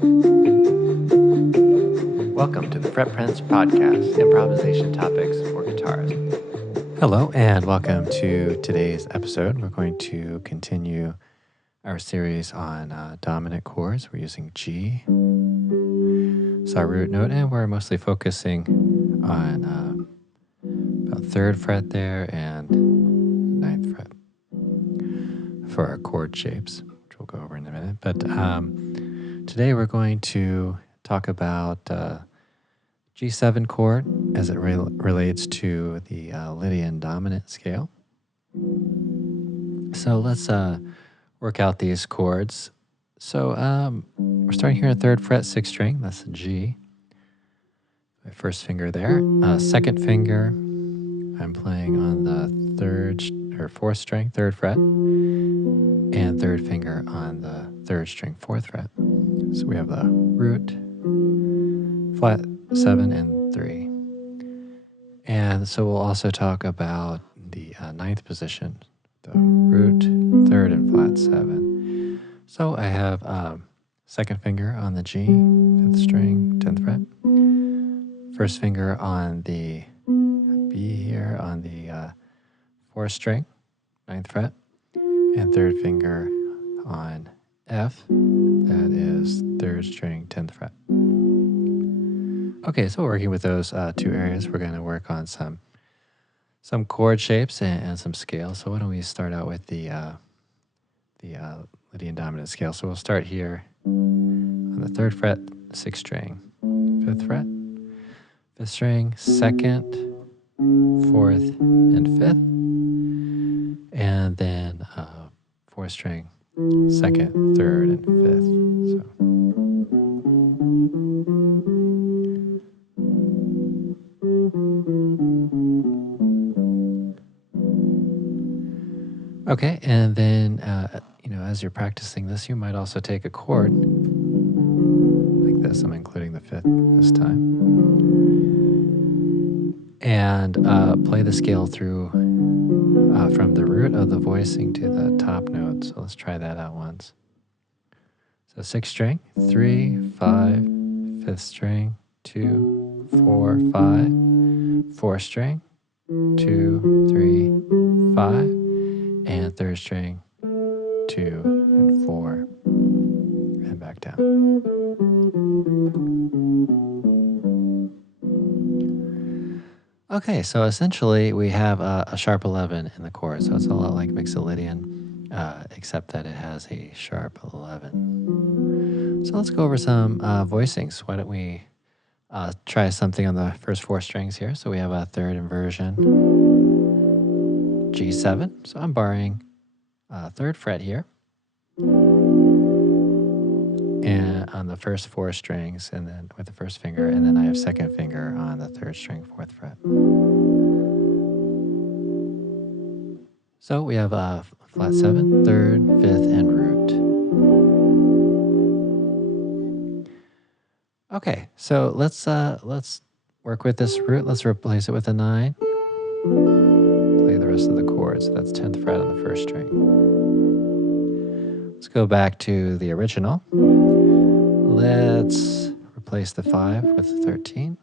Welcome to the Fret Prince Podcast, improvisation topics for guitars. Hello, and welcome to today's episode. We're going to continue our series on dominant chords. We're using G as our root note, and we're mostly focusing on about 3rd fret there and 9th fret for our chord shapes, which we'll go over in a minute. But today we're going to talk about G7 chord as it relates to the Lydian dominant scale. So let's work out these chords. So we're starting here at 3rd fret, 6th string. That's a G. My first finger there. 2nd finger, I'm playing on the 4th string, 3rd fret, and 3rd finger on the 3rd string, 4th fret. So we have the root, flat 7 and 3. And so we'll also talk about the 9th position, the root, 3rd, and flat 7. So I have 2nd finger on the G, 5th string, 10th fret. 1st finger on the B here on the 4th string, 9th fret. And 3rd finger on F, that is 3rd string, 10th fret. Okay, so working with those two areas, we're going to work on some chord shapes and some scales. So why don't we start out with the Lydian dominant scale. So we'll start here on the 3rd fret, 6th string, 5th fret, 5th string, 2nd, 4th, and 5th, and then 4th string, 2nd, 3rd, and 5th. So. Okay, and then, as you're practicing this, you might also take a chord like this. I'm including the 5th this time. And play the scale through from the root of the voicing to the top note. So let's try that out once. So 6th string, 3, 5, 5th string, 2, 4, 5, 4th string, 2, 3, 5, and 3rd string, 2 and 4, and back down. Okay, so essentially we have a sharp 11 in the chord, so it's a lot like Lydian, except that it has a sharp 11. So let's go over some voicings. Why don't we try something on the first 4 strings here? So we have a 3rd inversion, G7. So I'm borrowing 3rd fret here, and on the first 4 strings, and then with the 1st finger, and then I have 2nd finger on the 3rd string, 4th fret. So we have flat 7, 3rd, 5th, and root. Okay, so let's work with this root. Let's replace it with a 9. Play the rest of the chords. So that's 10th fret on the 1st string. Let's go back to the original. Let's replace the 5 with the 13.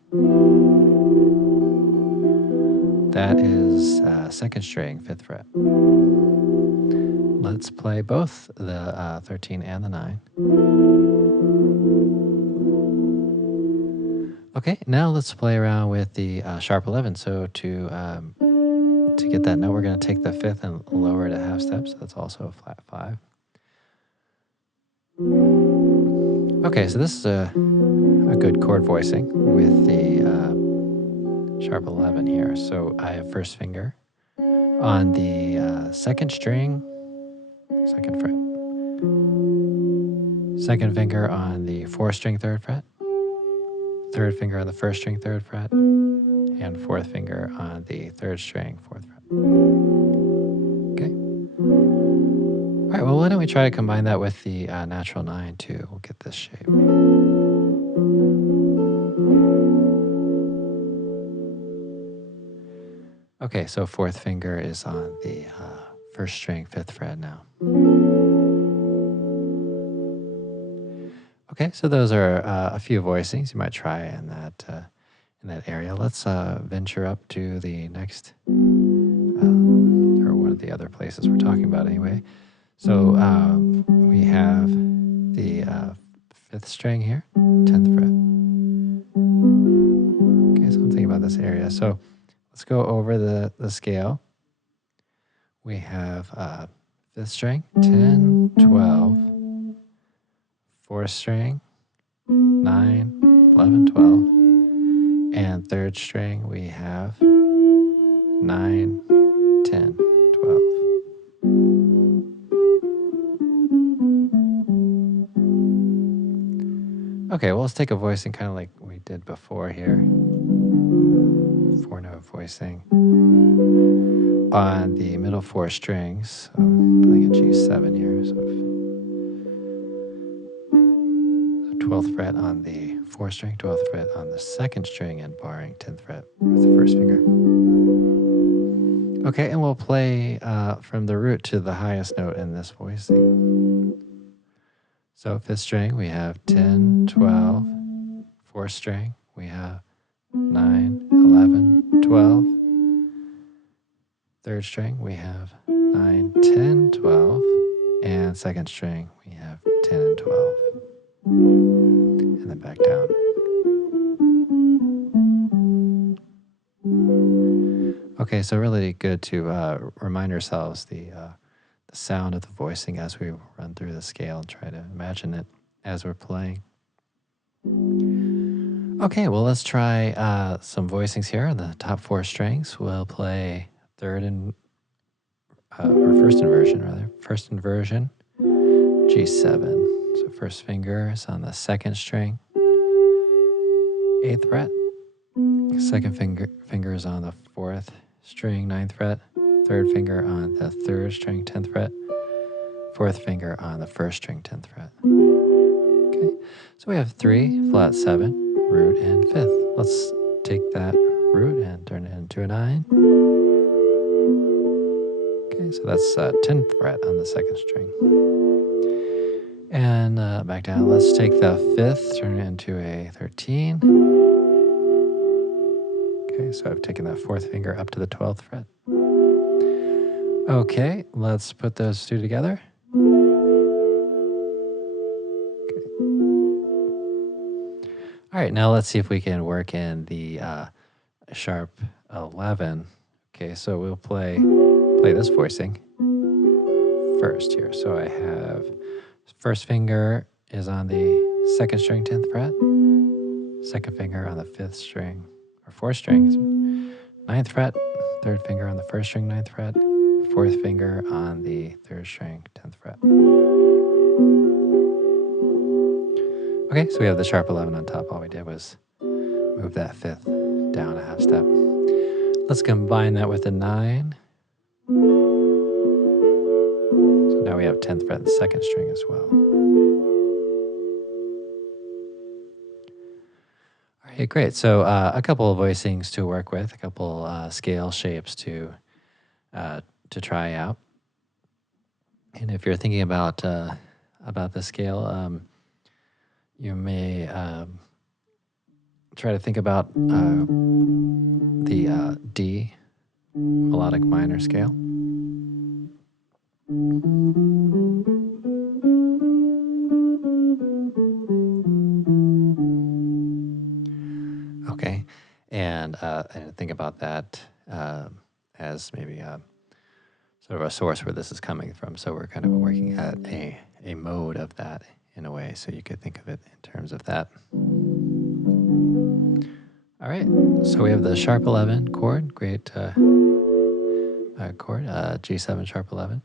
That is 2nd string, 5th fret. Let's play both the 13 and the 9. Okay, now let's play around with the sharp 11. So to get that note, we're going to take the 5th and lower it a half step. So that's also a flat 5. Okay, so this is a good chord voicing with the sharp 11 here. So I have 1st finger on the 2nd string, 2nd fret. 2nd finger on the 4th string, 3rd fret. 3rd finger on the 1st string, 3rd fret. And 4th finger on the 3rd string, 4th fret. Okay. All right, well, why don't we try to combine that with the natural 9 too? We'll get this shape. Okay, so 4th finger is on the 1st string, 5th fret now. Okay, so those are a few voicings you might try in that area. Let's venture up to the next, or one of the other places we're talking about anyway. So we have the 5th string here, 10th fret. Okay, so I'm thinking about this area. So let's go over the scale. We have 5th string, 10, 12, 4th string, 9, 11, 12, and 3rd string we have 9, 10, 12. Okay, well, let's take a voicing kind of like we did before here. 4-note voicing on the middle 4 strings. So I'm playing a G7 here. So 12th fret on the 4th string, 12th fret on the 2nd string, and barring 10th fret with the 1st finger. Okay, and we'll play from the root to the highest note in this voicing. So 5th string, we have 10, 12. 4th string, we have 9, 11, 12. 3rd string, we have 9, 10, 12. And 2nd string, we have 10 and 12. And then back down. Okay, so really good to remind ourselves the sound of the voicing as we run through the scale and try to imagine it as we're playing. Okay, well, let's try some voicings here on the top 4 strings. We'll play or first inversion, rather. First inversion, G7. So 1st finger is on the 2nd string, 8th fret. 2nd finger is on the 4th string, 9th fret. 3rd finger on the 3rd string, 10th fret. 4th finger on the 1st string, 10th fret. Okay, so we have 3, flat 7, root, and 5th. Let's take that root and turn it into a 9. Okay, so that's 10th fret on the 2nd string. And back down, let's take the 5th, turn it into a 13. Okay, so I've taken that 4th finger up to the 12th fret. Okay, let's put those two together. Okay. All right, now let's see if we can work in the sharp 11. Okay, so we'll play this voicing first here. So I have 1st finger is on the 2nd string, 10th fret. 2nd finger on the 5th string, or 4th string, 9th fret. 3rd finger on the 1st string, 9th fret. 4th finger on the 3rd string, 10th fret. Okay, so we have the sharp 11 on top. All we did was move that 5th down a half step. Let's combine that with a 9. So now we have 10th fret and 2nd string as well. All right, great. So a couple of voicings to work with, a couple scale shapes to try out. And if you're thinking about the scale, you may try to think about the D melodic minor scale. Okay, and think about that as maybe sort of a source where this is coming from. So we're kind of working at a mode of that in a way. So you could think of it in terms of that. All right, so we have the sharp 11 chord, great chord, G7 sharp 11.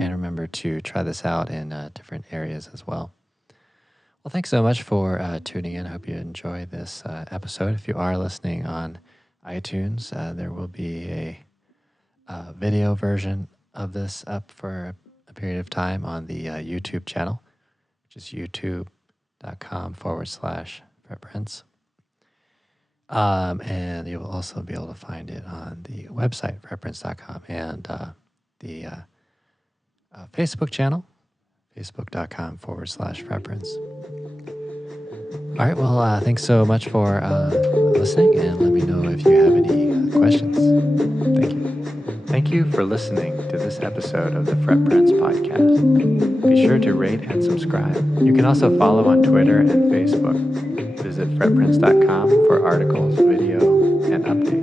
And remember to try this out in different areas as well. Well, thanks so much for tuning in. I hope you enjoy this episode. If you are listening on iTunes, there will be a video version of this up for a period of time on the YouTube channel, which is youtube.com/FretPrince. And you will also be able to find it on the website, fretprince.com, and the Facebook channel, facebook.com/FretPrince. All right, well, thanks so much for listening, and let me know if you have any questions. Thank you. Thank you for listening to this episode of the Fret Prince podcast. Be sure to rate and subscribe. You can also follow on Twitter and Facebook. Visit fretprince.com for articles, video, and updates.